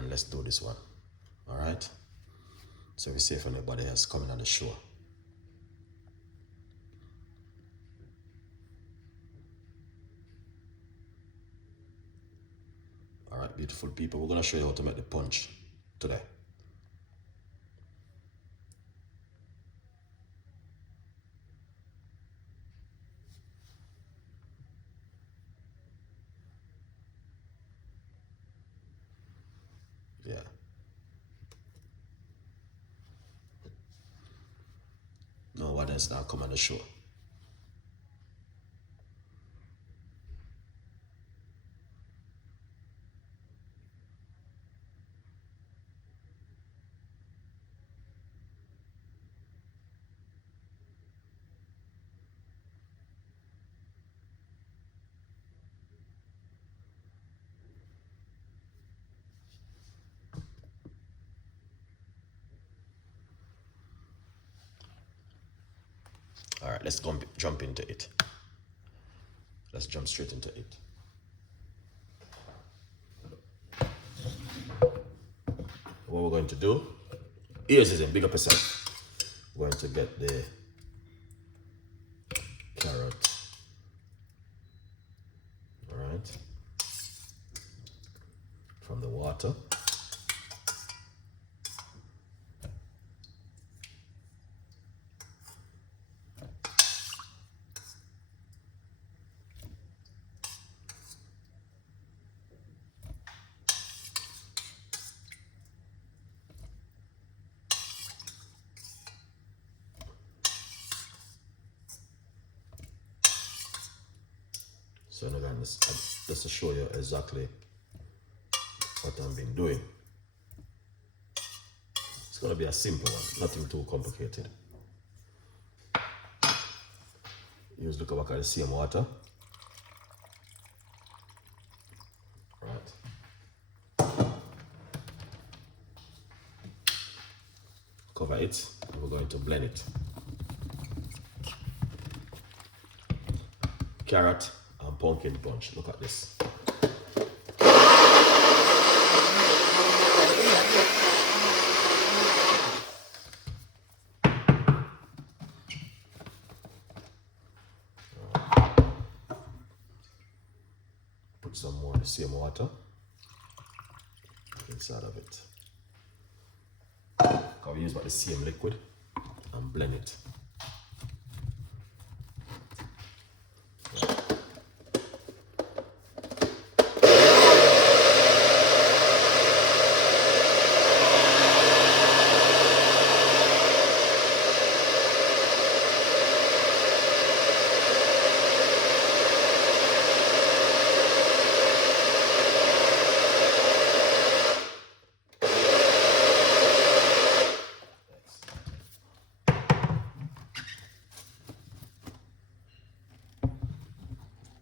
and let's do this one. All right. So we're safe from anybody else coming on the show. All right, beautiful people. We're gonna show you how to make the punch today. Yeah. No one else now come on the show. All right, let's jump into it. Let's jump straight into it. What we're going to do, ears is in, big up yourself. We're going to get the carrot. All right. From the water. So again, just to show you exactly what I've been doing. It's gonna be a simple one, nothing too complicated. Use look back at the same water. Right. Cover it, and we're going to blend it. Carrot and pumpkin punch. Look at this. Put some more of the same water inside of it. Can we use about the same liquid and blend it.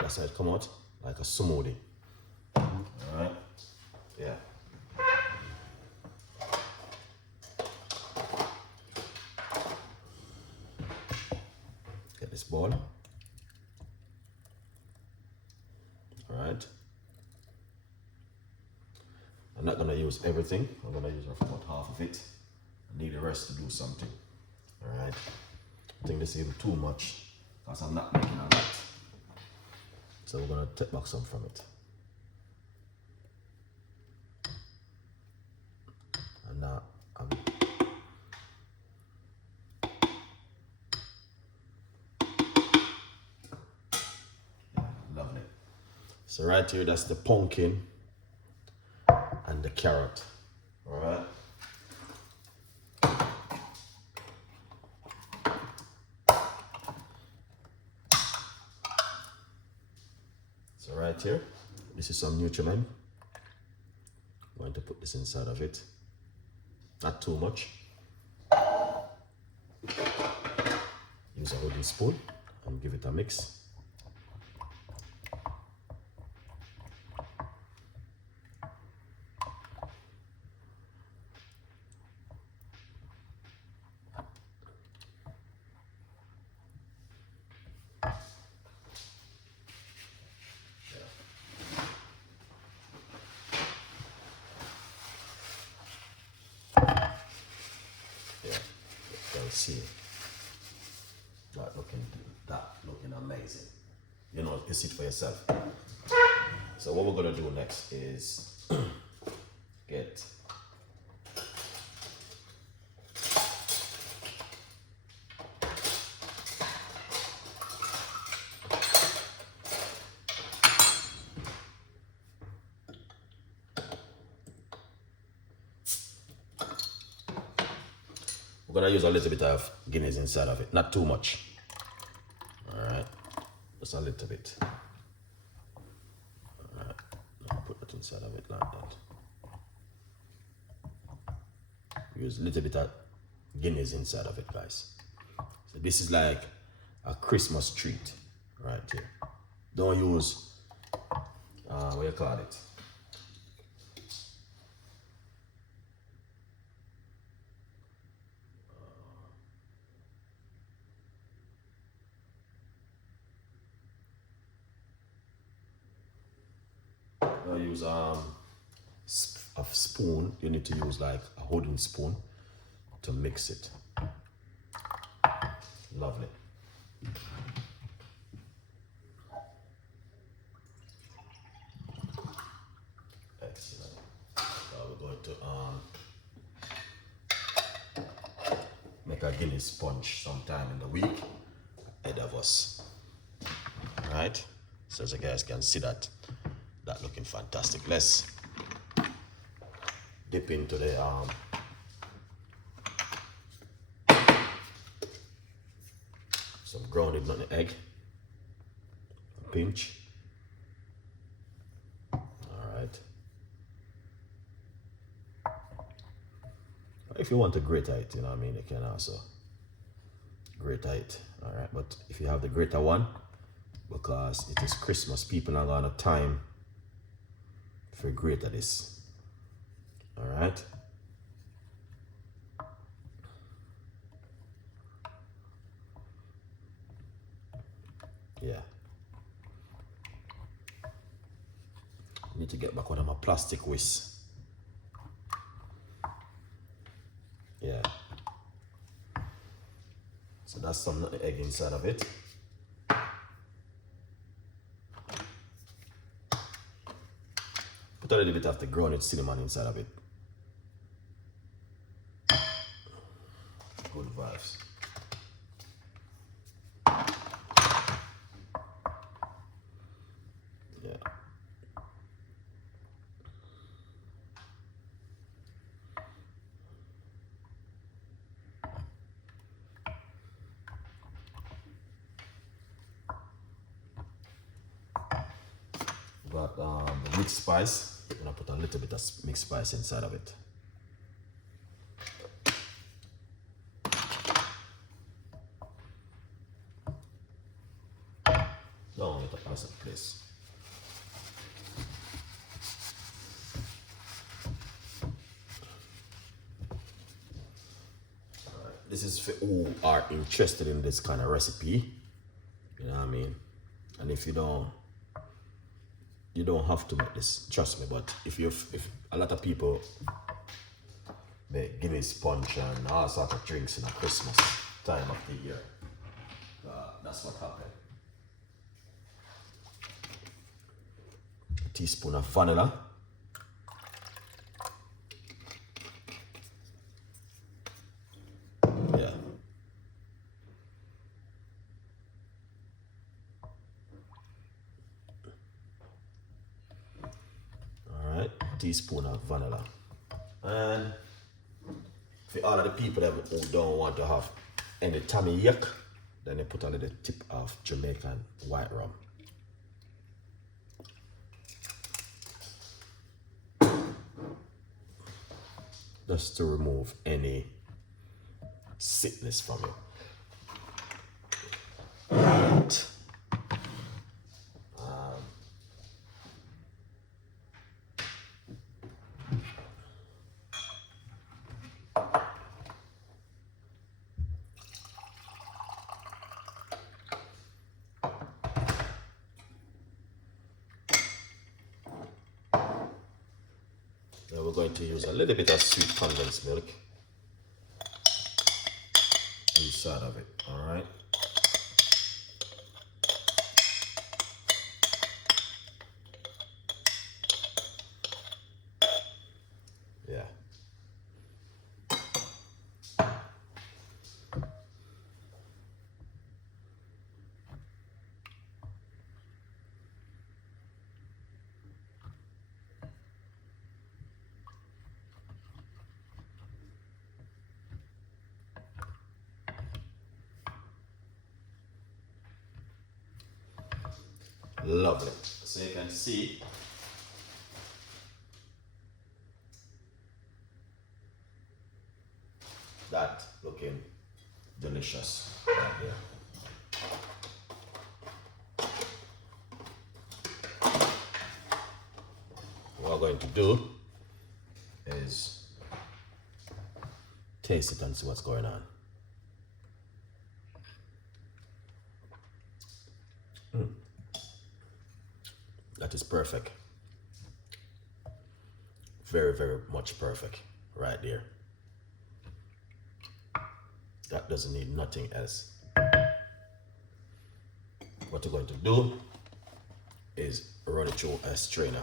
That's how it come out, like a smoothie. Alright? Yeah. Get this ball. Alright. I'm not gonna use everything. I'm gonna use about half of it. I need the rest to do something. Alright. I think this is even too much because I'm not making a lot. So we're gonna take back some from it. And now lovely. So right here, that's the pumpkin and the carrot. All right. So right here, this is some nutriment. I'm going to put this inside of it. Not too much. Use a wooden spoon and give it a mix. see that looking amazing. You know, you see it for yourself. So what we're gonna do next is get we're gonna use a little bit of Guinness inside of it, not too much. Alright, just a little bit. Alright, put that inside of it like that. Use a little bit of Guinness inside of it, guys. So this is like a Christmas treat right here. Don't use what you call it? Don't use a spoon. You need to use like a wooden spoon to mix it. Lovely. Excellent. Now we're going to make a Guinness punch sometime in the week ahead of us. Alright? So as you guys can see that looking fantastic. Let's dip into the some grounded nutmeg egg, a pinch. All right. If you want to grate it, you know what I mean, you can also grate it. All right, but if you have the grater one, because it is Christmas, people are gonna time for grater this. All right. Yeah. Need to get back one of my plastic whisks. Yeah. So that's some egg inside of it. Put a little bit of the grounded cinnamon inside of it. Good vibes. Yeah. Got the mixed spice. I'm gonna put a little bit of mixed spice inside of it. Don't let it pass in place. Alright, this is for who are interested in this kind of recipe. You know what I mean? And if you don't have to make this, trust me. But if a lot of people make Guinness punch and all sorts of drinks in the Christmas time of the year, that's what happened. A teaspoon of vanilla. Yeah. Teaspoon of vanilla. And for all of the people who don't want to have any tummy yuck, then they put a little tip of Jamaican white rum. Just to remove any sickness from you. Right. Now we're going to use a little bit of sweet condensed milk. inside of it. All right. Yeah. Lovely. So you can see that looking delicious right there. What we're going to do is taste it and see what's going on. That is perfect. Very, very much perfect right there. That doesn't need nothing else. What we're going to do is run it through a strainer.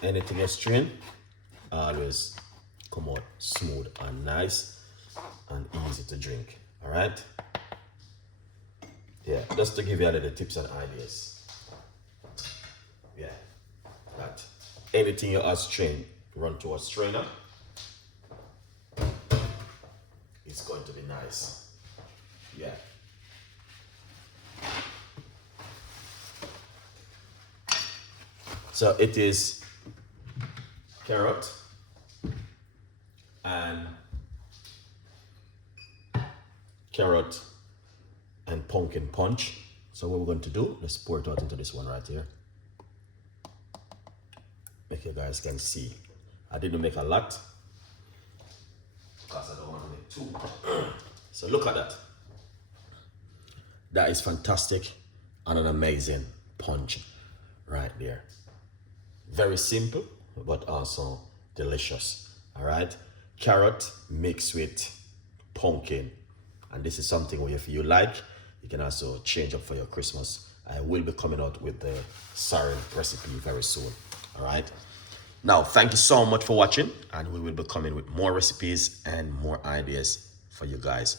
Anything you strain always come out smooth and nice and easy to drink. All right. Yeah, just to give you a little tips and ideas. Yeah, that anything you are strain, run to a strainer. It's going to be nice. Yeah. So it is carrot and pumpkin punch. So what we're going to do, let's pour it out into this one right here. Make you guys can see. I didn't make a lot because I don't want to make too. So look at that. That is fantastic and an amazing punch right there. Very simple, but also delicious. All right. Carrot mixed with pumpkin. And this is something where if you like, you can also change up for your Christmas. I will be coming out with the sarin recipe very soon. All right. Now, thank you so much for watching, and we will be coming with more recipes and more ideas for you guys.